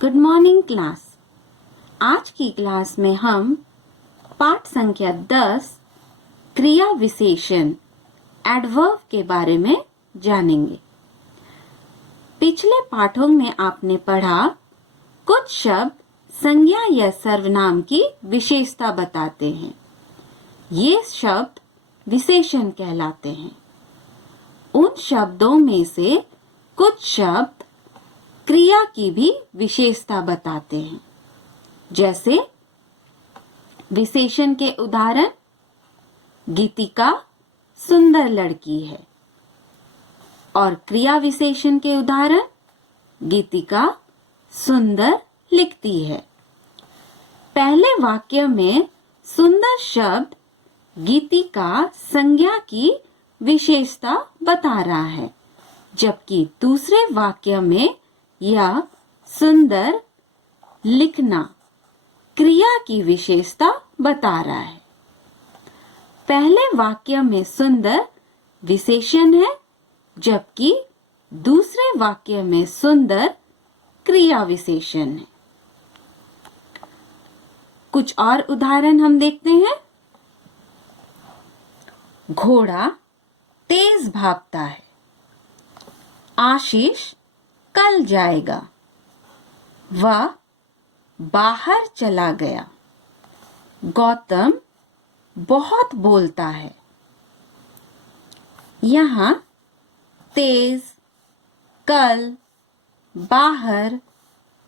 Good morning class. आज की class में हम पाठ संख्या 10 क्रिया विशेषण एडवर्ब के बारे में जानेंगे। पिछले पाठों में आपने पढ़ा कुछ शब्द संज्ञा या सर्वनाम की विशेषता बताते हैं। ये शब्द विशेषण कहलाते हैं। उन शब्दों में से कुछ शब्द क्रिया की भी विशेषता बताते हैं। जैसे विशेषण के उदाहरण, गीतिका सुंदर लड़की है, और क्रिया विशेषण के उदाहरण, गीतिका सुंदर लिखती है। पहले वाक्य में सुंदर शब्द गीतिका संज्ञा की विशेषता बता रहा है, जबकि दूसरे वाक्य में यह सुंदर लिखना क्रिया की विशेषता बता रहा है। पहले वाक्य में सुंदर विशेषण है, जबकि दूसरे वाक्य में सुंदर क्रिया विशेषण है। कुछ और उदाहरण हम देखते हैं। घोड़ा तेज भागता है। आशीष कल जाएगा। वह बाहर चला गया। गौतम बहुत बोलता है। यहाँ तेज, कल, बाहर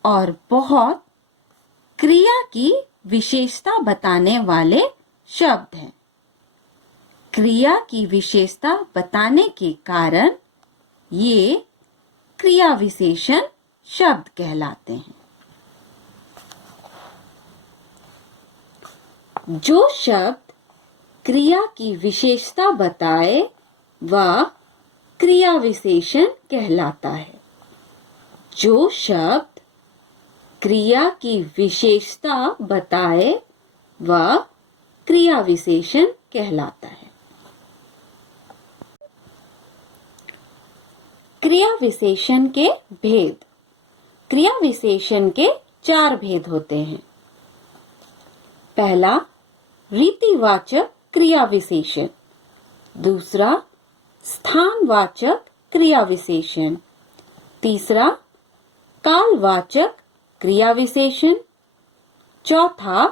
और बहुत क्रिया की विशेषता बताने वाले शब्द हैं। क्रिया की विशेषता बताने के कारण ये क्रिया विशेषण शब्द कहलाते हैं। जो शब्द क्रिया की विशेषता बताए वह क्रिया विशेषण कहलाता है। जो शब्द क्रिया की विशेषता बताए वह क्रिया विशेषण कहलाता है। क्रिया विशेषण के भेद। क्रिया विशेषण के 4 भेद होते हैं। पहला, रीतिवाचक क्रिया विशेषण। दूसरा, स्थानवाचक क्रिया विशेषण। तीसरा, कालवाचक क्रिया विशेषण। चौथा,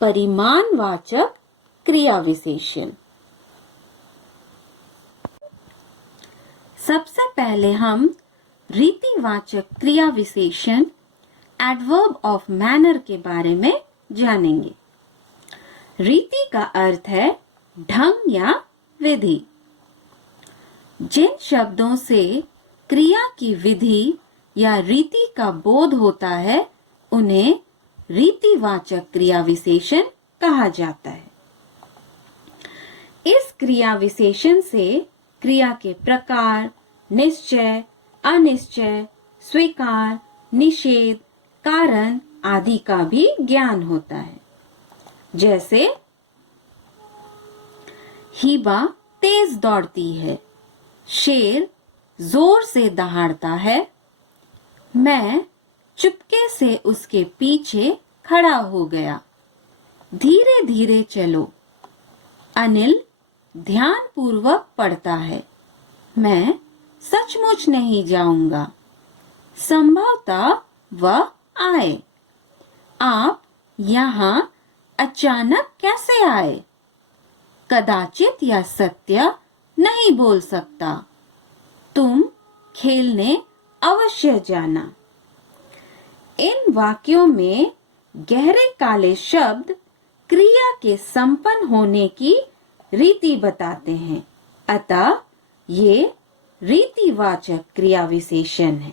परिमाणवाचक क्रिया विशेषण। सबसे पहले हम रीतिवाचक क्रिया विशेषण एडवर्ब ऑफ मैनर के बारे में जानेंगे। रीति का अर्थ है ढंग या विधि। जिन शब्दों से क्रिया की विधि या रीति का बोध होता है उन्हें रीतिवाचक क्रिया विशेषण कहा जाता है। इस क्रिया विशेषण से क्रिया के प्रकार, निश्चय, अनिश्चय, स्वीकार, निषेध, कारण आदि का भी ज्ञान होता है। जैसे हिबा तेज दौड़ती है। शेर जोर से दहाड़ता है। मैं चुपके से उसके पीछे खड़ा हो गया। धीरे धीरे चलो। अनिल ध्यानपूर्वक पढ़ता है। मैं सचमुच नहीं जाऊंगा। संभवतः वह आए। आप यहाँ अचानक कैसे आए? कदाचित या सत्य नहीं बोल सकता। तुम खेलने अवश्य जाना। इन वाक्यों में गहरे काले शब्द क्रिया के संपन्न होने की रीति बताते हैं, अतः ये रीतिवाचक क्रिया विशेषण है।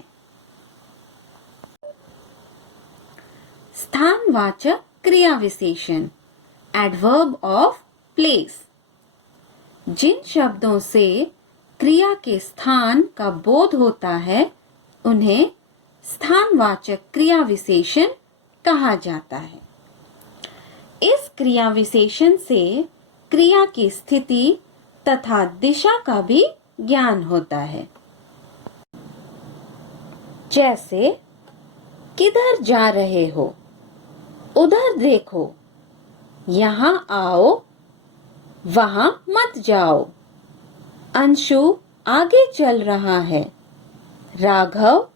स्थानवाचक क्रिया विशेषण एडवर्ब ऑफ प्लेस। जिन शब्दों से क्रिया के स्थान का बोध होता है उन्हें स्थानवाचक क्रिया विशेषण कहा जाता है। इस क्रिया विशेषण से क्रिया की स्थिति तथा दिशा का भी ज्ञान होता है। जैसे किधर जा रहे हो? उधर देखो। यहाँ आओ, वहां मत जाओ। अंशु आगे चल रहा है, राघव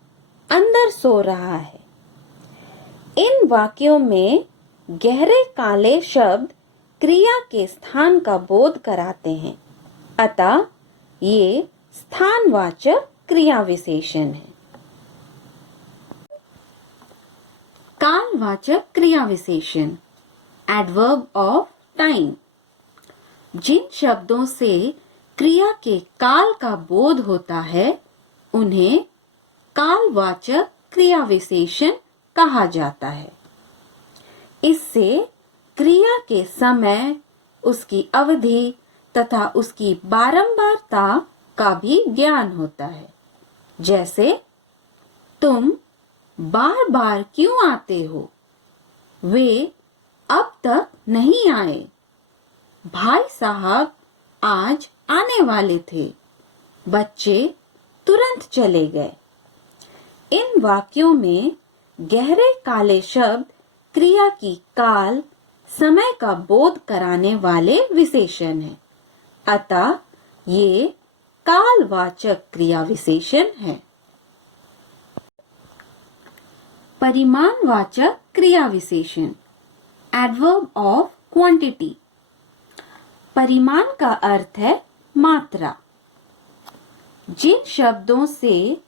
अंदर सो रहा है। इन वाक्यों में गहरे काले शब्द क्रिया के स्थान का बोध कराते हैं, अतः ये स्थानवाचक क्रिया विशेषण है। कालवाचक क्रिया विशेषण, एडवर्ब ऑफ टाइम। जिन शब्दों से क्रिया के काल का बोध होता है उन्हें कालवाचक क्रिया विशेषण कहा जाता है। इससे क्रिया के समय, उसकी अवधि तथा उसकी बारंबारता का भी ज्ञान होता है। जैसे तुम बार बार क्यों आते हो? वे अब तक नहीं आए। भाई साहब आज आने वाले थे, बच्चे तुरंत चले गए। इन वाक्यों में गहरे काले शब्द क्रिया की काल, समय का बोध कराने वाले विशेषण हैं, अतः ये कालवाचक क्रिया विशेषण है। परिमाणवाचक क्रिया विशेषण, एडवर्ब ऑफ क्वांटिटी। परिमाण का अर्थ है मात्रा। जिन शब्दों से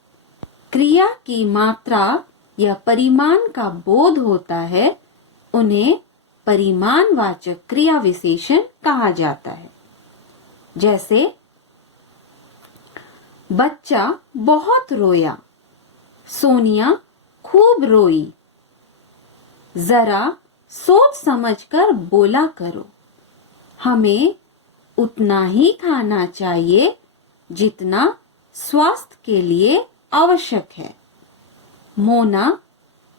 क्रिया की मात्रा या परिमाण का बोध होता है उन्हें परिमाणवाचक क्रिया विशेषण कहा जाता है। जैसे बच्चा बहुत रोया, सोनिया खूब रोई। जरा सोच समझकर बोला करो, हमें उतना ही खाना चाहिए जितना स्वास्थ्य के लिए आवश्यक है। मोना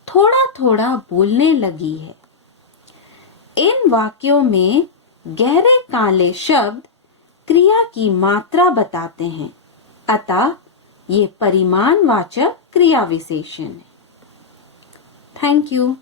थोड़ा थोड़ा बोलने लगी है। इन वाक्यों में गहरे काले शब्द क्रिया की मात्रा बताते हैं, अतः ये परिमाणवाचक क्रिया विशेषण है। Thank you.